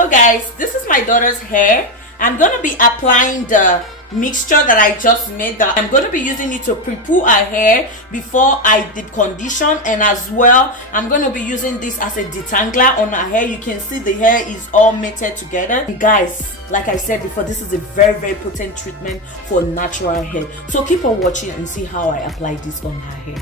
So guys, this is my daughter's hair. I'm going to be applying the mixture that I just made. I'm going to be using it to pre-poo her hair before I deep condition, and as well I'm going to be using this as a detangler on her hair. You can see the hair is all matted together. And guys, like I said before, this is a very potent treatment for natural hair. So keep on watching and see how I apply this on her hair.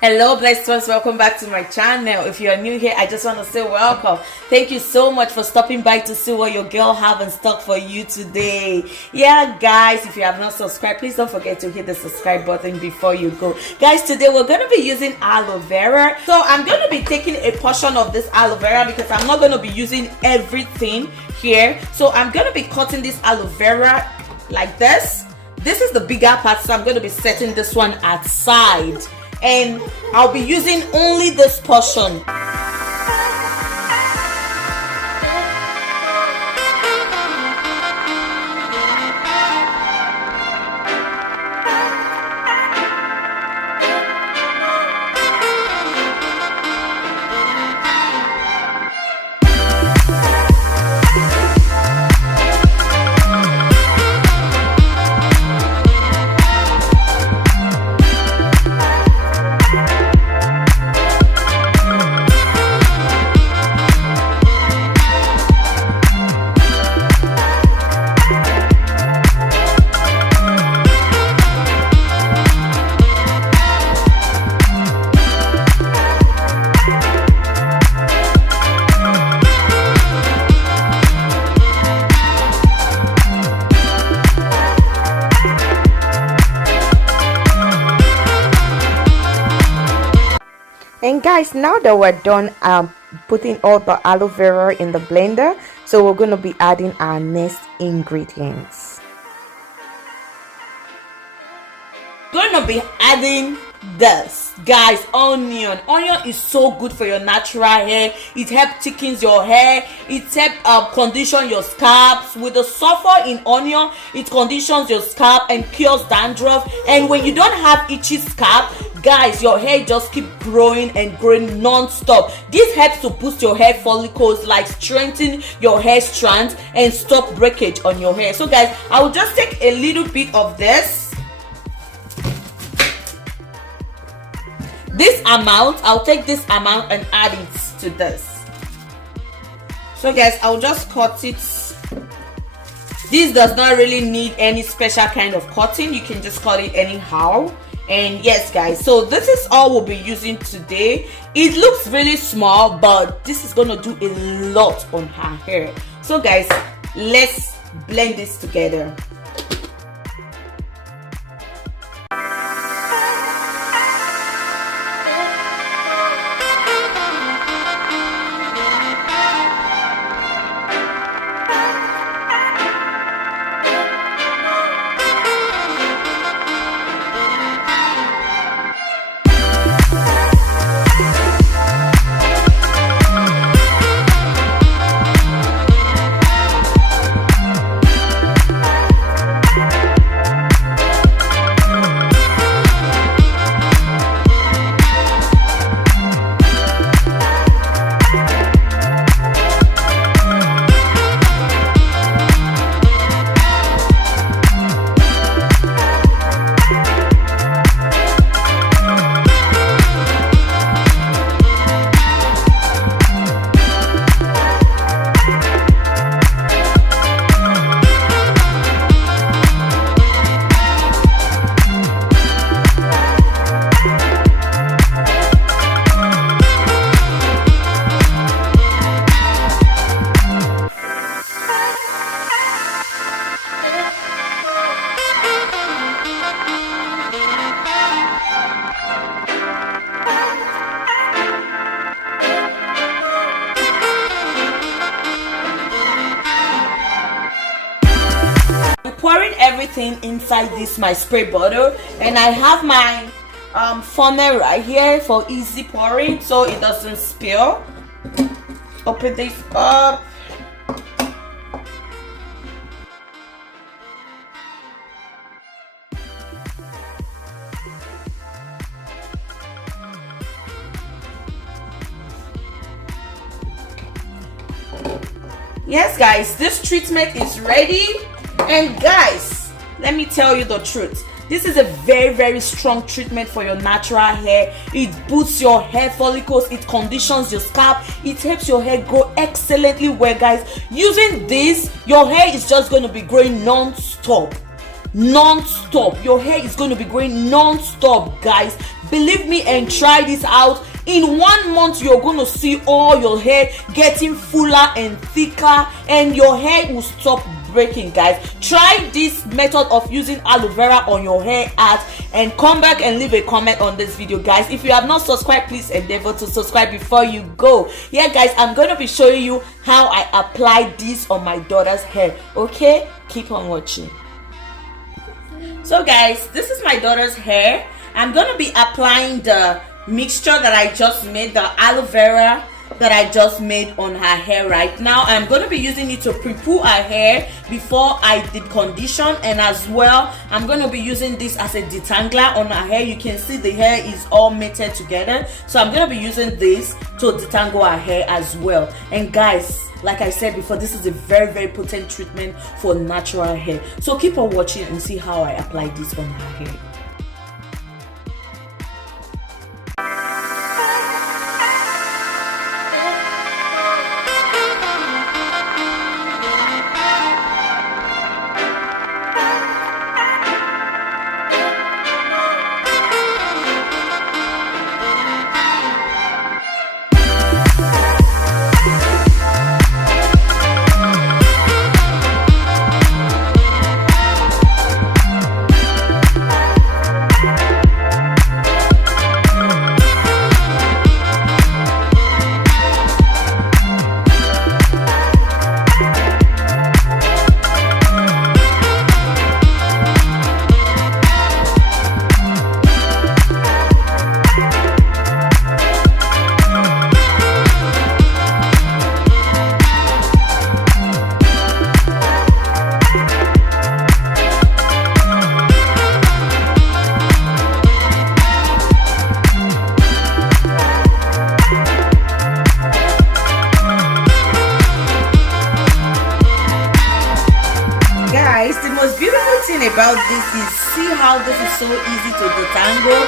Hello blessed ones, welcome back to my channel. If you are new here, I just want to say welcome. Thank you so much for stopping by to see what your girl have in stock for you today. Yeah guys, if you have not subscribed, please don't forget to hit the subscribe button before you go. Guys, today we're going to be using aloe vera. So I'm going to be taking a portion of this aloe vera because I'm not going to be using everything here. So I'm going to be cutting this aloe vera like this. This is the bigger part, so I'm going to be setting this one aside. And I'll be using only this portion. And guys, now that we're done putting all the aloe vera in the blender, so we're going to be adding our next ingredients. Going to be adding this, guys, onion. Onion is so good for your natural hair. It helps thickens your hair. It helps condition your scalp. With the sulfur in onion, it conditions your scalp and cures dandruff. And when you don't have itchy scalp, guys, your hair just keep growing and growing non-stop. This helps to boost your hair follicles, like strengthen your hair strands and stop breakage on your hair. So guys, I will just take a little bit of this amount. I'll take this amount and add it to this. So guys, I'll just cut it. This does not really need any special kind of cutting. You can just cut it anyhow. And yes guys, so this is all we'll be using today. It looks really small, but this is gonna do a lot on her hair. So guys, let's blend this together. Pouring everything inside this my spray bottle, and I have my funnel right here for easy pouring so it doesn't spill. Open this up. Yes, guys, this treatment is ready. And guys, let me tell you the truth. This is a very, very strong treatment for your natural hair. It boosts your hair follicles, it conditions your scalp, it helps your hair grow excellently well, guys. Using this, your hair is just going to be growing non-stop. Your hair is going to be growing non-stop, guys. Believe me and try this out. In 1 month, you're going to see all your hair getting fuller and thicker, and your hair will stop breaking, guys. Try this method of using aloe vera on your hair out, and come back and leave a comment on this video, guys. If you have not subscribed, please endeavor to subscribe before you go. Yeah, guys, I'm going to be showing you how I apply this on my daughter's hair. Okay, keep on watching. So guys, this is my daughter's hair. I'm going to be applying the mixture that I just made, the aloe vera that I just made on her hair right now. I'm going to be using it to pre-poo her hair before I did condition, and as well I'm going to be using this as a detangler on her hair. You can see the hair is all matted together, so I'm going to be using this to detangle her hair as well. And guys, like I said before, this is a very, very potent treatment for natural hair. So keep on watching and see how I apply this on her hair. The most beautiful thing about this is see how this is so easy to detangle.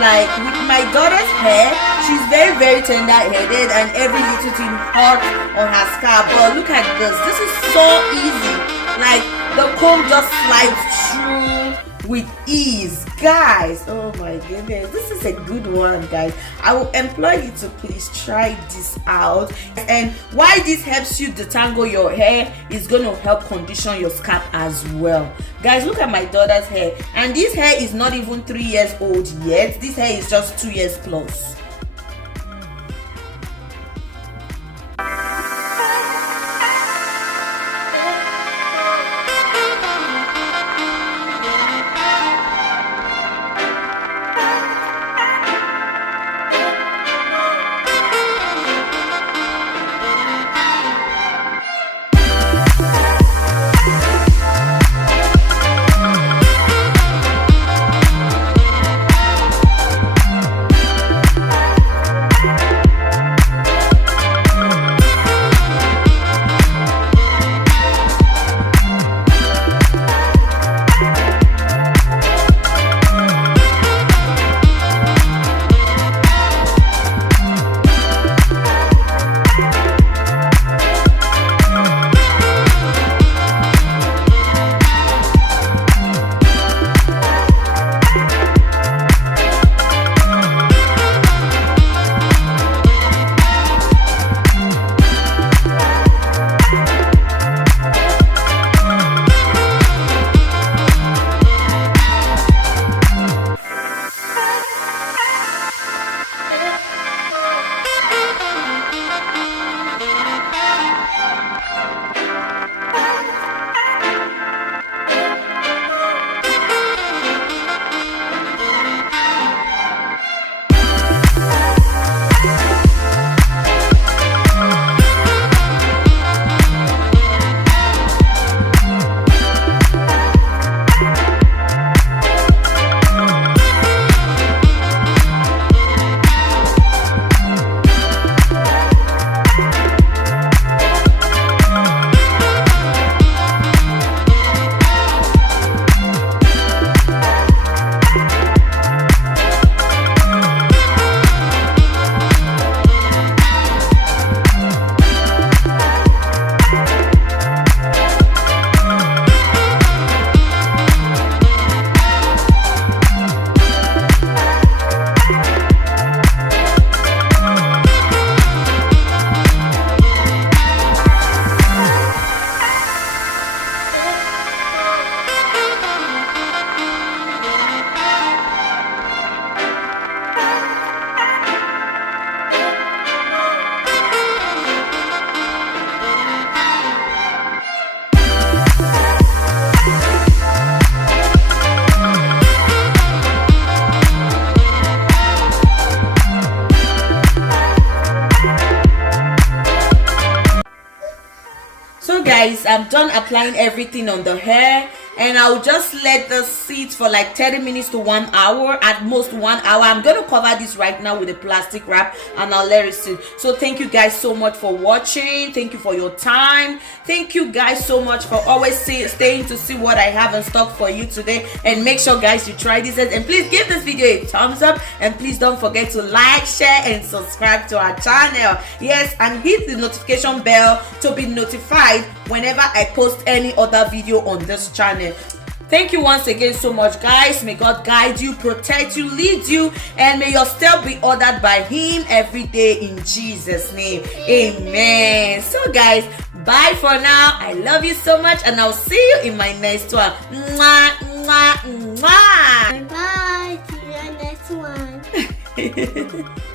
Like with my daughter's hair, she's very, very tender-headed and every little thing hot on her scalp. But look at this. This is so easy. Like the comb just slides through with ease, guys. Oh my goodness, this is a good one, guys. I will implore you to please try this out. And why this helps you detangle your hair is going to help condition your scalp as well. Guys, look at my daughter's hair, and this hair is not even 3 years old yet. This hair is just 2 years plus. I'm done applying everything on the hair, and I'll just let this sit for like 30 minutes to 1 hour, at most 1 hour. I'm gonna cover this right now with a plastic wrap, and I'll let it sit. So thank you guys so much for watching. Thank you for your time. Thank you guys so much for always staying to see what I have in stock for you today. And make sure guys you try this, and please give this video a thumbs up, and please don't forget to like, share, and subscribe to our channel. Yes, and hit the notification bell to be notified whenever I post any other video on this channel. Thank you once again so much, guys. May God guide you, protect you, lead you, and may your step be ordered by Him every day in Jesus' name. Amen. So guys, bye for now. I love you so much, and I'll see you in my next one. Mwah, mwah, mwah. Bye. See you in the next one.